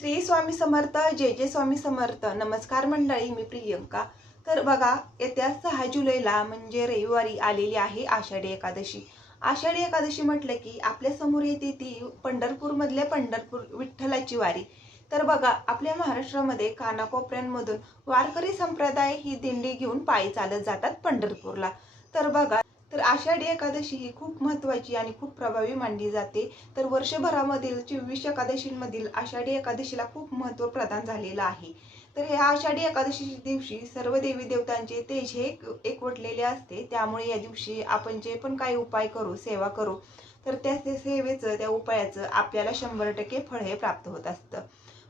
श्री स्वामी समर्थ जय जय स्वामी समर्थ. नमस्कार मंडळी मी प्रियंका. तर बघा येत्या सहा जुलैला म्हणजे रविवारी आलेली आहे आषाढी एकादशी. आषाढी एकादशी म्हटलं की आपल्यासमोर येते ती पंढरपूरमधल्या पंढरपूर विठ्ठलाची वारी. तर बघा आपल्या महाराष्ट्रामध्ये कानाकोपऱ्यांमधून वारकरी संप्रदाय ही दिंडी घेऊन पायी चालत जातात पंढरपूरला. तर बघा तर आषाढी एकादशी ही खूप महत्त्वाची आणि खूप प्रभावी मानली जाते. तर वर्षभरामधील चोवीस एकादशींमधील आषाढी एकादशीला खूप महत्त्व प्रदान झालेलं आहे. तर ह्या आषाढी एकादशी दिवशी सर्व देवी देवतांचे तेज हे एकवटलेले असते. त्यामुळे या दिवशी आपण जे पण काही उपाय करू सेवा करू तर त्या सेवेचं त्या उपायाचं आपल्याला शंभर टक्के फळ हे प्राप्त होत असतं.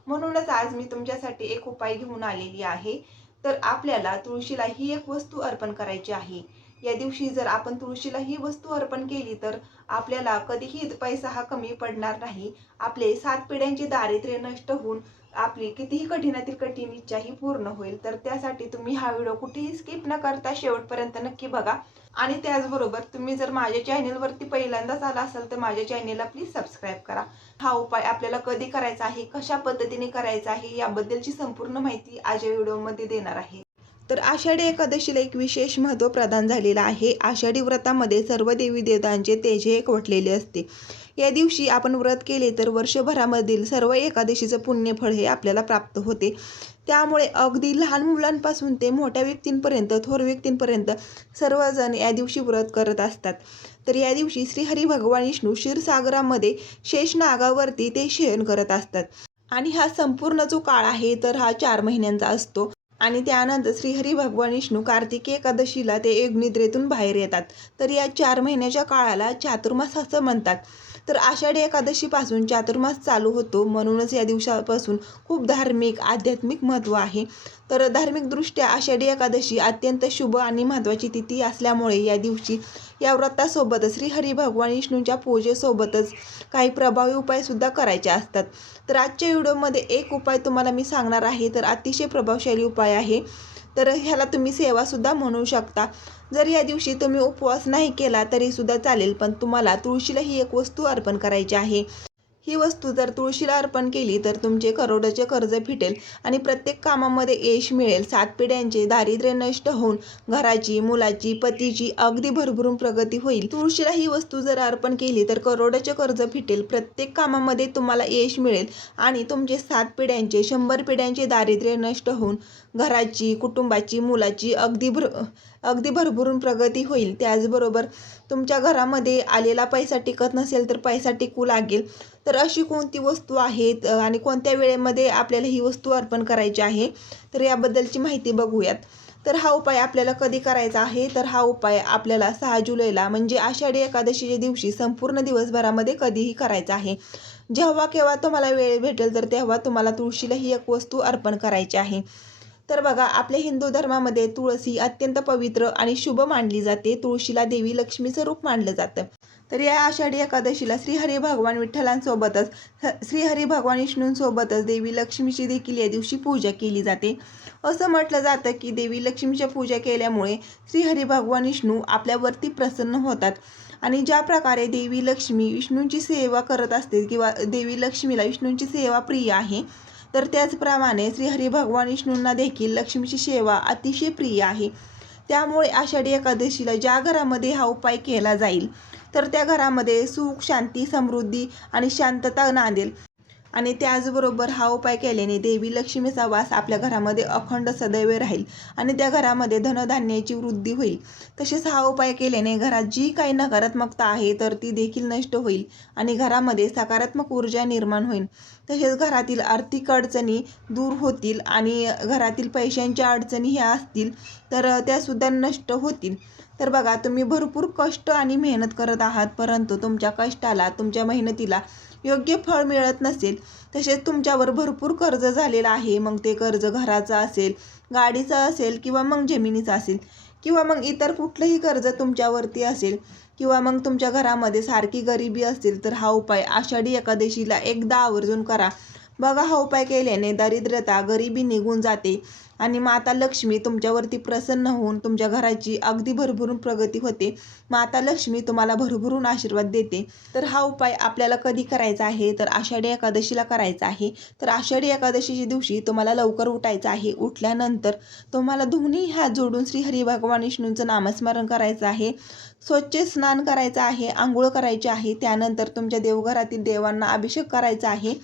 म्हणूनच आज मी तुमच्यासाठी एक उपाय घेऊन आलेली आहे. तर आपल्याला तुळशीला ही एक वस्तू अर्पण करायची आहे. या दिवशी जर आपण तुळशीला ही वस्तू अर्पण केली तर आपल्याला कधीही पैसा हा कमी पडणार नाही. आपले सात पिढ्यांचे दारिद्र्य नष्ट होऊन आपली कितीही कठीणातील कठीण इच्छा ही पूर्ण होईल. तर त्यासाठी तुम्ही हा व्हिडिओ कुठेही स्किप न करता शेवटपर्यंत नक्की बघा. आणि त्याचबरोबर तुम्ही जर माझ्या चॅनेलवरती पहिल्यांदाच आला असाल तर माझ्या चॅनेलला प्लीज सबस्क्राईब करा. हा उपाय आपल्याला कधी करायचा आहे कशा पद्धतीने करायचा आहे याबद्दलची संपूर्ण माहिती आज या व्हिडिओमध्ये देणार आहे. तर आषाढी एकादशीला एक विशेष महत्त्व प्रदान झालेलं आहे. आषाढी व्रतामध्ये सर्व देवी देवतांचे तेज हे एकवटलेले असते. या दिवशी आपण व्रत केले तर वर्षभरामधील सर्व एकादशीचं पुण्यफळ हे आपल्याला प्राप्त होते. त्यामुळे अगदी लहान मुलांपासून ते मोठ्या व्यक्तींपर्यंत थोर व्यक्तींपर्यंत सर्वजण या दिवशी व्रत करत असतात. तर या दिवशी श्रीहरी भगवान विष्णू क्षीरसागरामध्ये शेषनागावरती ते शयन करत असतात. आणि हा संपूर्ण जो काळ आहे तर हा चार महिन्यांचा असतो. आणि त्यानंतर श्रीहरी भगवान विष्णू कार्तिकी एकादशीला ते योगनिद्रेतून बाहेर येतात. तर या चार महिन्याच्या काळाला चातुर्मास असं म्हणतात. तर आषाढी एकादशीपासून चातुर्मास चालू होतो. म्हणूनच या दिवसापासून खूप धार्मिक आध्यात्मिक महत्त्व आहे. तर धार्मिकदृष्ट्या आषाढी एकादशी अत्यंत शुभ आणि महत्त्वाची तिथी असल्यामुळे या दिवशी या व्रतासोबतच श्रीहरी भगवान विष्णूंच्या पूजेसोबतच काही प्रभावी उपायसुद्धा करायचे असतात. तर आजच्या व्हिडिओमध्ये एक उपाय तुम्हाला मी सांगणार आहे. तर अतिशय प्रभावशाली उपाय आहे. तर ह्याला तुम्ही सेवासुद्धा म्हणू शकता. जर या दिवशी तुम्ही उपवास नाही केला तरीसुद्धा चालेल पण तुम्हाला तुळशीला ही एक वस्तू अर्पण करायची आहे. ही वस्तू जर तुळशीला अर्पण केली तर तुमचे करोडाचे कर्ज फिटेल आणि प्रत्येक कामामध्ये यश मिळेल. सात पिढ्यांचे दारिद्र्य नष्ट होऊन घराची मुलाची पतीची अगदी भरभरून प्रगती होईल. तुळशीला ही वस्तू जर अर्पण केली तर करोडाचे कर्ज फिटेल. प्रत्येक कामामध्ये तुम्हाला यश मिळेल आणि तुमचे सात पिढ्यांचे शंभर पिढ्यांचे दारिद्र्य नष्ट होऊन घराची कुटुंबाची मुलाची अगदी भर अगदी भरभरून प्रगती होईल. त्याचबरोबर तुमच्या घरामध्ये आलेला पैसा टिकत नसेल तर पैसा टिकू लागेल. तर अशी कोणती वस्तू आहेत आणि कोणत्या वेळेमध्ये आपल्याला ही वस्तू अर्पण करायची आहे तर याबद्दलची माहिती बघूयात. तर हा उपाय आपल्याला कधी करायचा आहे? तर हा उपाय आपल्याला सहा जुलैला म्हणजे आषाढी एकादशीच्या दिवशी संपूर्ण दिवसभरामध्ये कधीही करायचा आहे. जेव्हा केव्हा तुम्हाला वेळ भेटेल तर तेव्हा तुम्हाला तुळशीला ही एक वस्तू अर्पण करायची आहे. तर बघा आपल्या हिंदू धर्मामध्ये तुळस ही अत्यंत पवित्र आणि शुभ मानली जाते. तुळशीला देवी लक्ष्मीचं रूप मानलं जातं. तर या आषाढी एकादशीला श्रीहरी भगवान विठ्ठलांसोबतच श्रीहरी भगवान विष्णूंसोबतच देवी लक्ष्मीची देखील या दिवशी पूजा केली जाते. असं म्हटलं जातं की देवी लक्ष्मीच्या पूजा केल्यामुळे श्रीहरी भगवान विष्णू आपल्यावरती प्रसन्न होतात. आणि ज्या प्रकारे देवी लक्ष्मी विष्णूंची सेवा करत असते किंवा देवी लक्ष्मीला विष्णूंची सेवा प्रिय आहे तर त्याचप्रमाणे श्रीहरी भगवान विष्णूंना देखील लक्ष्मीची सेवा अतिशय प्रिय आहे. त्यामुळे आषाढी एकादशीला ज्या घरामध्ये हा उपाय केला जाईल तर त्या घरामध्ये सुख शांती समृद्धी आणि शांतता नांदेल. आणि त्याचबरोबर हा उपाय केल्याने देवी लक्ष्मीचा वास आपल्या घरामध्ये अखंड सदैव राहील आणि त्या घरामध्ये धनधान्याची वृद्धी होईल. तसेच हा उपाय केल्याने घरात जी काही नकारात्मकता आहे तर ती देखील नष्ट होईल आणि घरामध्ये सकारात्मक ऊर्जा निर्माण होईल. तसेच घरातील आर्थिक अडचणी दूर होतील आणि घरातील पैशांच्या अडचणी ह्या असतील तर त्यासुद्धा नष्ट होतील. तर बघा तुम्ही भरपूर कष्ट आणि मेहनत करत आहात परंतु तुमच्या कष्टाला तुमच्या मेहनतीला योग्य फळ मिळत नसेल तसेच तुमच्यावर भरपूर कर्ज झालेलं आहे मग ते कर्ज घराचं असेल गाडीचं असेल किंवा मग जमिनीचं असेल किंवा मग इतर कुठलंही कर्ज तुमच्यावरती असेल किंवा मग तुमच्या घरामध्ये सारखी गरिबी असेल तर हा उपाय आषाढी एकादशीला एकदा आवर्जून करा. बघा हा उपाय केल्याने दरिद्रता गरिबी निघून जाते आणि माता लक्ष्मी तुमच्यावरती प्रसन्न होऊन तुमच्या घराची अगदी भरभरून प्रगती होते. माता लक्ष्मी तुम्हाला भरभरून आशीर्वाद देते. तर हा उपाय आपल्याला कधी करायचा आहे? तर आषाढी एकादशीला करायचा आहे. तर आषाढी एकादशीच्या दिवशी तुम्हाला लवकर उठायचं आहे. उठल्यानंतर तुम्हाला दोन्ही हात जोडून श्री हरी भगवान विष्णूंचं नामस्मरण करायचं आहे. स्वच्छ स्नान करायचं आहे. आंघोळ करायची आहे. त्यानंतर तुमच्या देवघरातील देवांना अभिषेक करायचा आहे.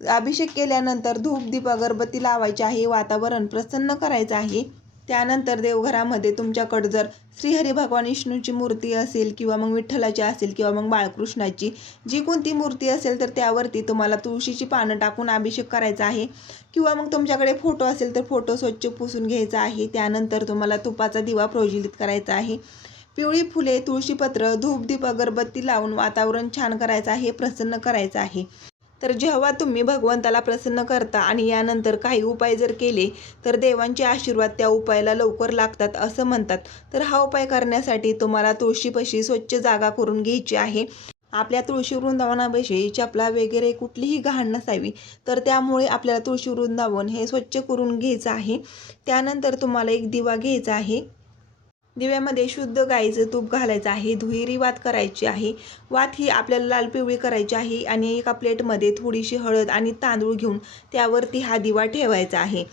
अभिषेक केल्यानंतर धूप दीप अगरबत्ती लावायची आहे वातावरण प्रसन्न करायचं आहे. त्यानंतर देवघरामध्ये तुमच्याकडं जर श्रीहरी भगवान विष्णूची मूर्ती असेल किंवा मग विठ्ठलाची असेल किंवा मग बाळकृष्णाची जी कोणती मूर्ती असेल तर त्यावरती तुम्हाला तुळशीची पानं टाकून अभिषेक करायचा आहे. किंवा मग तुमच्याकडे फोटो असेल तर फोटो स्वच्छ पुसून घ्यायचा आहे. त्यानंतर तुम्हाला तुपाचा दिवा प्रज्वलित करायचा आहे. पिवळी फुले तुळशीपत्र धूपदीप अगरबत्ती लावून वातावरण छान करायचं आहे प्रसन्न करायचं आहे. तर जेव्हा तुम्ही भगवंताला प्रसन्न करता आणि यानंतर काही उपाय जर केले तर देवांचे आशीर्वाद त्या उपायाला लवकर लागतात असं म्हणतात. तर हा उपाय करण्यासाठी तुम्हाला तुळशीपाशी स्वच्छ जागा करून घ्यायची आहे. आपल्या तुळशी वृंदावनाविषयी चपला वगैरे कुठलीही घाण नसावी तर त्यामुळे आपल्याला तुळशी वृंदावन हे स्वच्छ करून घ्यायचं आहे. त्यानंतर तुम्हाला एक दिवा घ्यायचा आहे. दिव्यामध्ये शुद्ध गाईचं तूप घालायचं आहे दुहेरी वात करायची आहे. वात ही आपल्याला लाल पिवळी करायची आहे आणि एका प्लेटमध्ये थोडीशी हळद आणि तांदूळ घेऊन त्यावरती हा दिवा ठेवायचा आहे.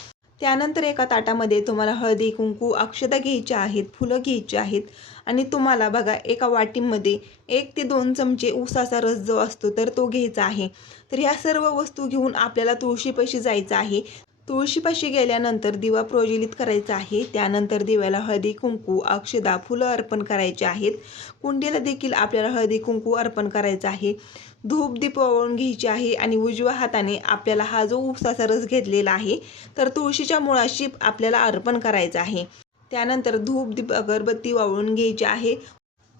त्यानंतर एका ताटामध्ये तुम्हाला हळदी कुंकू अक्षता घ्यायच्या आहेत फुलं घ्यायची आहेत. आणि तुम्हाला बघा एका वाटीमध्ये एक ते दोन चमचे ऊसाचा रस जो असतो तर तो घ्यायचा आहे. तर ह्या सर्व वस्तू घेऊन आपल्याला तुळशीपाशी जायचं आहे. तुळशीपाशी गेल्यानंतर दिवा प्रज्वलित करायचा आहे. त्यानंतर दिव्याला हळदी कुंकू अक्षदा फुलं अर्पण करायचे आहेत. कुंडीला देखील आपल्याला हळदी कुंकू अर्पण करायचं आहे. धूप दीप ओवाळून घ्यायची आहे आणि उजव्या हाताने आपल्याला हा जो उपसाचा रस घेतलेला आहे तर तुळशीच्या मुळाशी आपल्याला अर्पण करायचं आहे. त्यानंतर धूप दीप अगरबत्ती वाळून घ्यायची आहे.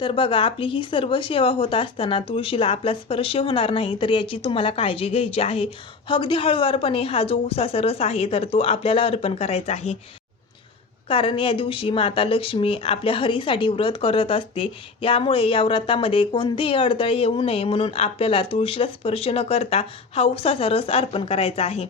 तर बघा आपली ही सर्व सेवा होत असताना तुळशीला आपला स्पर्श होणार नाही तर याची तुम्हाला काळजी घ्यायची आहे. अगदी हळुवारपणे हा जो उसाचा रस आहे तर तो आपल्याला अर्पण करायचा आहे. कारण या दिवशी माता लक्ष्मी आपल्या हरीसाठी व्रत करत असते. यामुळे या व्रतामध्ये कोणतेही अडथळे येऊ नये म्हणून आपल्याला तुळशीला स्पर्श न करता हा उसाचा रस अर्पण करायचा आहे.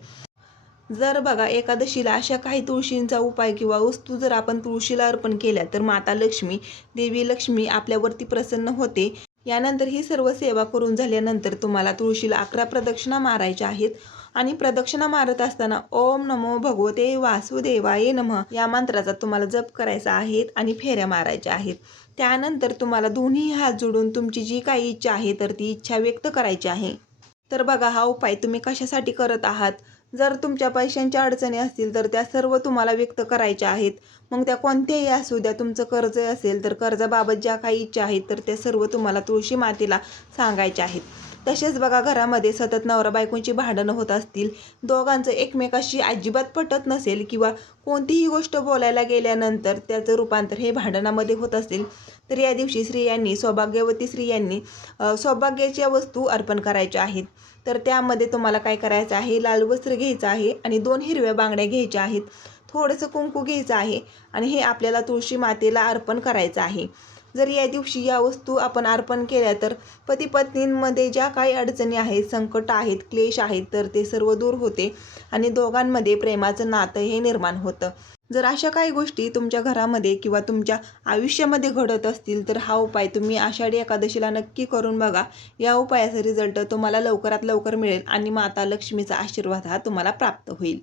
जर बघा एकादशीला अशा काही तुळशींचा उपाय किंवा वस्तू जर आपण तुळशीला अर्पण केल्या तर माता लक्ष्मी देवी लक्ष्मी आपल्यावरती प्रसन्न होते. यानंतर ही सर्व सेवा करून झाल्यानंतर तुम्हाला तुळशीला अकरा प्रदक्षिणा मारायच्या आहेत. आणि प्रदक्षिणा मारत असताना ओम नमो भगवते वासुदेवाय नम या मंत्राचा तुम्हाला जप करायचा आहे आणि फेऱ्या मारायच्या आहेत. त्यानंतर तुम्हाला दोन्ही हात जोडून तुमची जी काही इच्छा आहे तर ती इच्छा व्यक्त करायची आहे. तर बघा हा उपाय तुम्ही कशासाठी करत आहात? जर तुमच्या पैशांच्या अडचणी असतील तर त्या सर्व तुम्हाला व्यक्त करायच्या आहेत. मग त्या कोणत्याही असू द्या तुमचं कर्ज असेल तर कर्जाबाबत ज्या काही इच्छा आहेत तर त्या सर्व तुम्हाला तुळशी मातेला सांगायच्या आहेत. तसेच बघा घरामध्ये सतत नवरा बायकोंची भांडणं होत असतील. दोघांचं एकमेकाशी अजिबात पटत नसेल किंवा कोणतीही गोष्ट बोलायला गेल्यानंतर त्याचं रूपांतर हे भांडणामध्ये होत असेल तर या दिवशी स्त्रियांनी सौभाग्यवती स्त्रियांनी सौभाग्याच्या वस्तू अर्पण करायच्या आहेत. तर त्यामध्ये तुम्हाला काय करायचं आहे? लाल वस्त्र घ्यायचं आहे आणि दोन हिरव्या बांगड्या घ्यायच्या आहेत. थोडंसं कुंकू घ्यायचं आहे आणि हे आपल्याला तुळशी मातेला अर्पण करायचं आहे. जर या दिवशी या वस्तू आपण अर्पण केल्या तर पती पत्नींमध्ये ज्या काही अडचणी आहेत संकट आहेत क्लेश आहेत तर ते सर्व दूर होते आणि दोघांमध्ये प्रेमाचं नातं हे निर्माण होतं. जर अशा काही गोष्टी तुमच्या घरामध्ये किंवा तुमच्या आयुष्यामध्ये घडत असतील तर हा उपाय तुम्ही आषाढी एकादशीला नक्की करून बघा. या उपायाचा रिझल्ट तुम्हाला लवकरात लवकर मिळेल आणि माता लक्ष्मीचा आशीर्वाद हा तुम्हाला प्राप्त होईल.